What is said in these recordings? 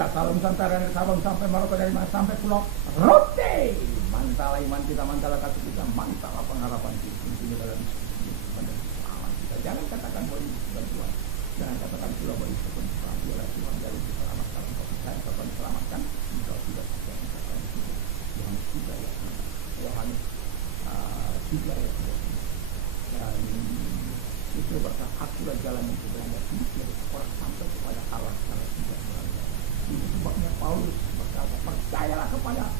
Iya, Sabang Nusantara dari Sabang sampai Maroke, dari mana sampai Pulau Rote. Mantala iman kita, mantala kasih kita, mantala pengharapan kita. Ini dalam pengalaman kita. Jangan katakan bahwa ini bantuan. Jangan katakan pula bahwa itu penyesalan. Biarlah Tuhan jalur diselamatkan. Engkau percaya kapan diselamatkan, engkau tidak percaya katakan itu. Yohanes 3 ayat 6. Yohanes 3 ayat 2. Dan itu berkata, akulah jalan yang sebenarnya, dari orang sampai kepada Allah secara tidak berada. Ini sebabnya Paulus berkata, percayalah kepada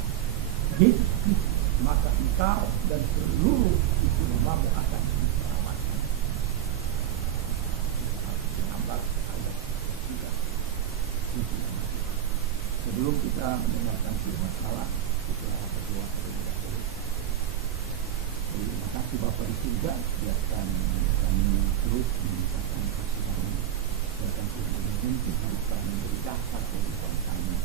Yesus Kristus, maka engkau dan seluruh isi rumahmu akan diselamatkan. 16 ayat 3. Sebelum kita mendengarkan firman Allah, kita berdoa terlebih dahulu. Terima kasih Bapa di surga, biarkan kami terus meningkatkan kasih kami. Biarkan Tuhan menyentuh hidup kami dari dasar kehidupan kami.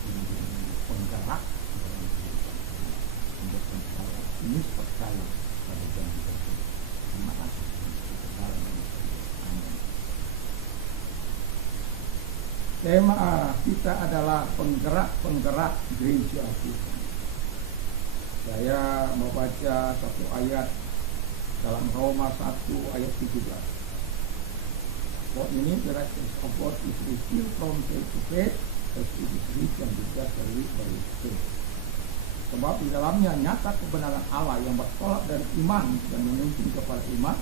Sehingga ini penggerak dalam kehidupan kami. Membuatkan saya ini percaya pada janji Tuhan. Terima kasih. Amin. Tema kita adalah penggerak-penggerak gereja Tuhan. Saya membaca satu ayat dalam Roma 1 ayat 17. For in it the righteousness of God is revealed from faith to faith, as it is written, the just shall live by faith. Sebab di dalamnya nyata kebenaran Allah yang bertolak dari iman dan menuntun kepada iman,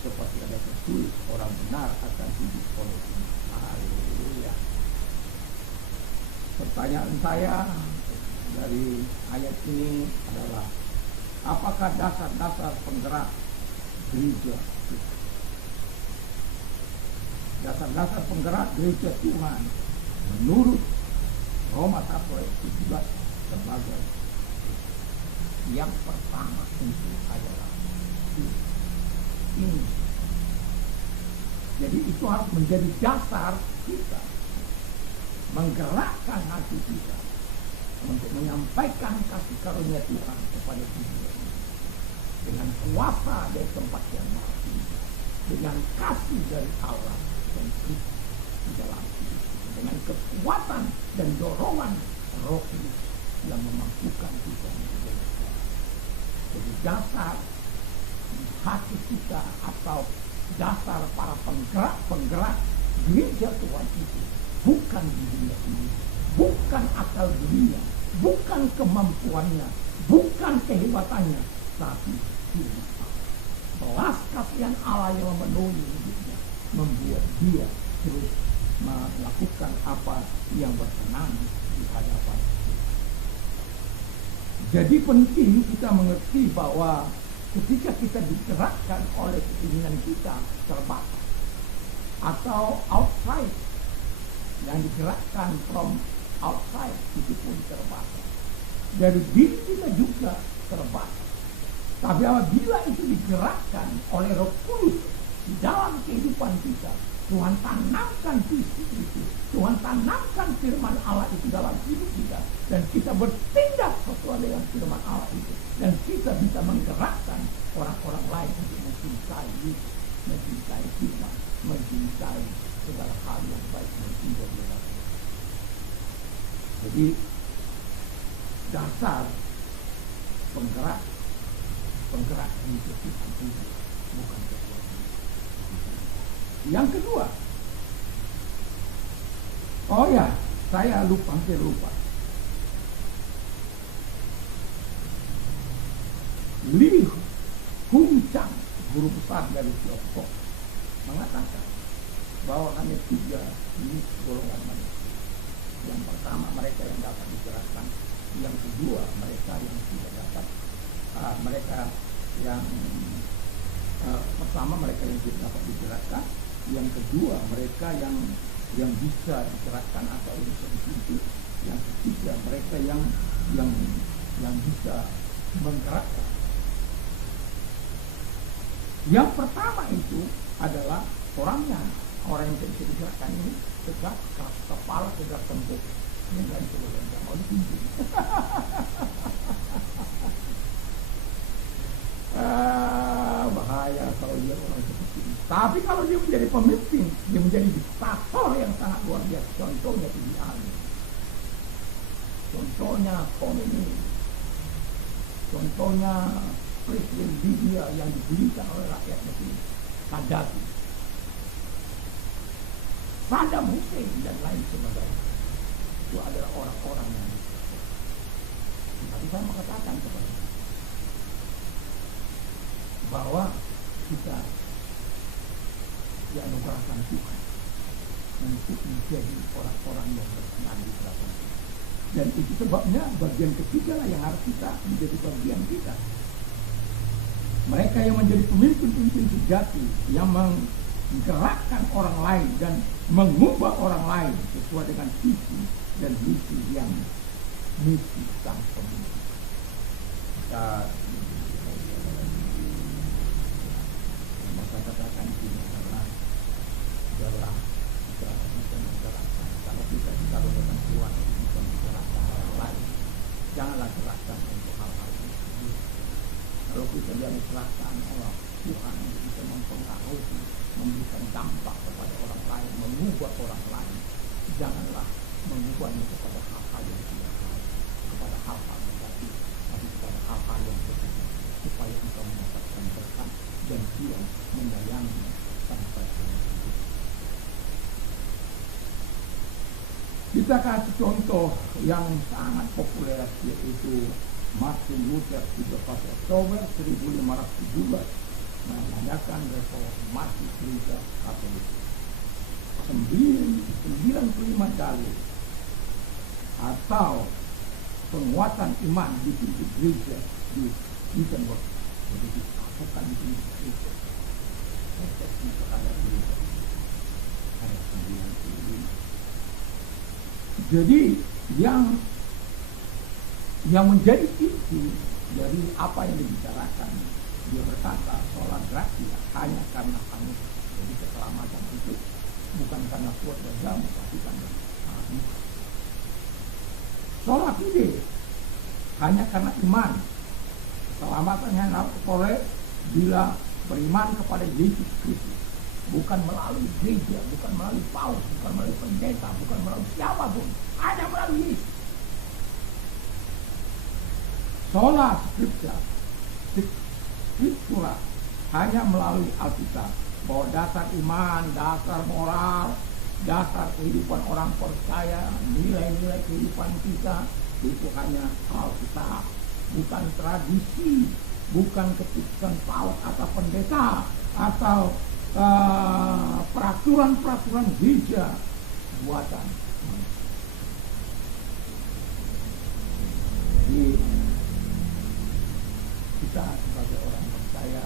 seperti ada tertulis, orang benar akan hidup oleh iman. Haleluya. Pertanyaan saya dari ayat ini adalah, apakah dasar-dasar penggerak gereja? Dasar-dasar penggerak gereja Tuhan menurut Roma 1 ayat 17 sebagai yang pertama itu adalah ini. Jadi itu harus menjadi dasar kita, menggerakkan hati kita untuk menyampaikan kasih karunia Tuhan kepada dunia ini dengan kuasa dari tempat yang maha tinggi, dengan kasih dari Allah dan Kristus di dalam hidup kita, dengan kekuatan dan dorongan Roh Kudus yang memampukan kita menjadi kuat. Jadi dasar hati kita atau dasar para penggerak gereja Tuhan itu bukan di dunia ini, bukan akal dunia, bukan kemampuannya, bukan kehebatannya, tapi firman Allah. Belas kasihan Allah yang memenuhi hidupnya membuat dia terus melakukan apa yang berkenan di hadapan Tuhan. Jadi penting kita mengerti bahwa ketika kita digerakkan oleh keinginan kita terbatas atau outside, yang digerakkan from outside itu pun terbatas. Dari diri kita juga terbatas. Tapi apabila itu digerakkan oleh Roh Kudus di dalam kehidupan kita, Tuhan tanamkan visi itu, Tuhan tanamkan firman Allah itu dalam hidup kita, dan kita bertindak sesuai dengan firman Allah itu, dan kita bisa menggerakkan orang-orang lain untuk mencintai Yesus, mencintai firman, mencintai segala hal yang baik dan indah di dalam. Jadi dasar penggerak itu Tuhan itu, bukan sesuatu. Yang kedua, oh ya, saya hampir lupa. Li Hungchang, guru besar dari Tiongkok, mengatakan bahwa hanya 3 jenis golongan manusia. Yang pertama, mereka yang dapat digerakkan. Yang kedua, mereka yang tidak dapat. Mereka yang pertama, mereka yang tidak dapat digerakkan. Yang kedua, mereka yang bisa digerakkan atau bisa dipimpin. Yang ketiga, mereka yang bisa menggerakkan. Yang pertama itu adalah orang yang bisa digerakkan ini tegak keras kepala, tegak tembok, yang lain sebagainya, nggak mau dipimpin. Bahaya kalau lihat orang seperti ini. Tapi kalau dia menjadi pemimpin, dia menjadi diktator yang sangat luar biasa. Contohnya Idi Amin, contohnya Khomeini, contohnya Presiden Libya yang diberikan oleh rakyat Mesir, Gaddafi, Saddam Hussein dan lain sebagainya. Itu adalah orang-orang yang tapi saya mengatakan kepada bahwa kita dianugerahkan Tuhan untuk menjadi orang-orang yang berkenan di hadapan Tuhan. Dan itu sebabnya bagian ketiga lah yang harus kita menjadi bagian kita. Mereka yang menjadi pemimpin-pemimpin sejati, yang menggerakkan orang lain dan mengubah orang lain sesuai dengan visi dan misi yang misi sang pemimpin. Kita katakan ini adalah kita bisa menggerakkan. Kalau kita dikaruniakan Tuhan bisa menggerakkan orang lain, janganlah gerakkan untuk hal-hal itu. Kalau kita dianugerahkan oleh Tuhan bisa mempengaruhi, memberikan dampak kepada orang lain, mengubah orang lain, janganlah mengubahnya kepada hal-hal yang tidak baik, kepada hal-hal negatif, tapi kepada hal-hal yang positif, supaya kita mendapatkan berkat dan dia menyayangi sampai akhir hidup. Kita kasih contoh yang sangat populer, yaitu Martin Luther 13 Oktober 1517 mengadakan reformasi gereja Katolik. 95 dalil atau penguatan iman di pintu gereja di Wittenberg. Jadi bukan di pintu gereja. Resepsi kepada gereja ada 95. Jadi yang menjadi inti dari apa yang dibicarakan, dia berkata sholat gratia hanya karena kamu. Jadi keselamatan itu bukan karena kuat agama, tapi karena iman. Sholat ini hanya karena iman. Keselamatannya oleh bila beriman kepada Yesus Kristus, bukan melalui gereja, bukan melalui paus, bukan melalui pendeta, bukan melalui siapapun, hanya melalui Yesus. Sholat Scriptura hanya melalui Alkitab, bahwa dasar iman, dasar moral, dasar kehidupan orang percaya, nilai-nilai kehidupan kita itu hanya Alkitab, bukan tradisi, bukan keputusan paus atau pendeta atau peraturan-peraturan gereja buatan. Jadi kita sebagai orang percaya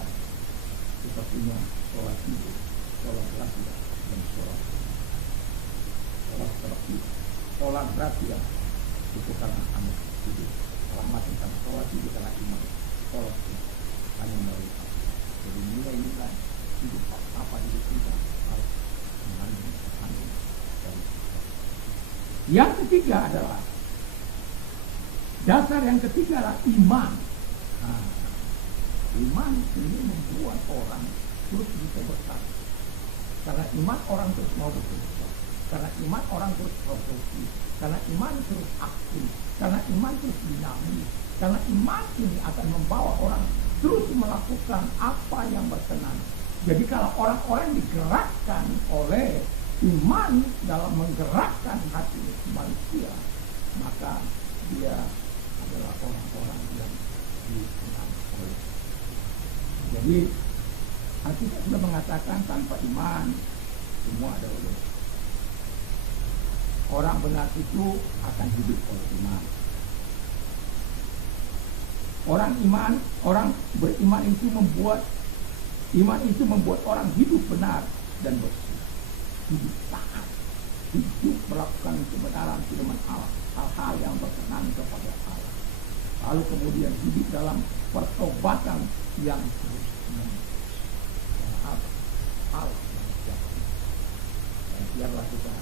kita punya sholat hidup, sholat gratia, dan sholat terapia. Sholat gratia itu karena amat hidup, keselamatan karena sholat hidup karena iman. Sholat hidup hanya melalui hati. Jadi nilai-nilai hidup apa hidup kita harus mengandung dari. Yang ketiga adalah dasar yang ketiga adalah iman. Iman ini membuat orang terus bisa berkata. Karena iman orang terus mau bekerja. Karena iman orang terus produktif. Karena iman terus aktif. Karena iman terus dinamis. Karena iman ini akan membawa orang terus melakukan apa yang berkenan. Jadi kalau orang-orang digerakkan oleh iman dalam menggerakkan hati manusia, maka dia adalah orang-orang yang dikenal oleh. Jadi Alkitab sudah mengatakan tanpa iman semua adalah dosa. Orang benar itu akan hidup oleh iman. Orang beriman itu membuat orang hidup benar dan bersih, hidup taat, hidup melakukan kebenaran firman Allah, hal-hal yang berkenan kepada Allah. Lalu kemudian hidup dalam pertobatan yang terus menerus. Allah mengerjakan. Dan biarlah kita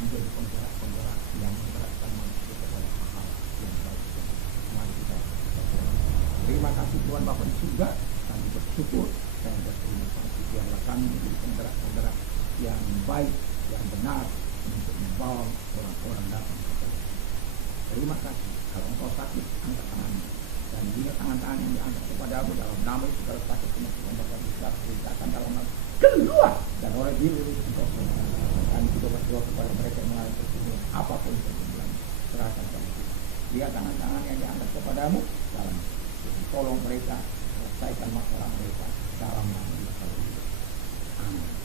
menjadi penggerak-penggerak yang menggerakkan manusia kepada hal yang baik. Mari kita berdoa. Terima kasih Tuhan Bapa di surga. kami bersyukur dan berterima kasih. Biarlah kami menjadi penggerak-penggerak yang baik, yang benar untuk membawa orang-orang datang kepada Tuhan. Terima kasih. Kalau engkau sakit, angkat tanganmu. Dan jika tangan-tangan yang diangkat kepadamu dalam nama segala sakit penyakit yang bakal diserahkan dalam nama keluar dan oleh diri engkau semua. Dan juga berdoa kepada mereka yang mengalami pertumbuhan apapun pertumbuhan serahkan kepada Tuhan. Jika tangan-tangan yang diangkat kepadamu dalam tolong mereka selesaikan masalah mereka dalam nama Yesus. Amin.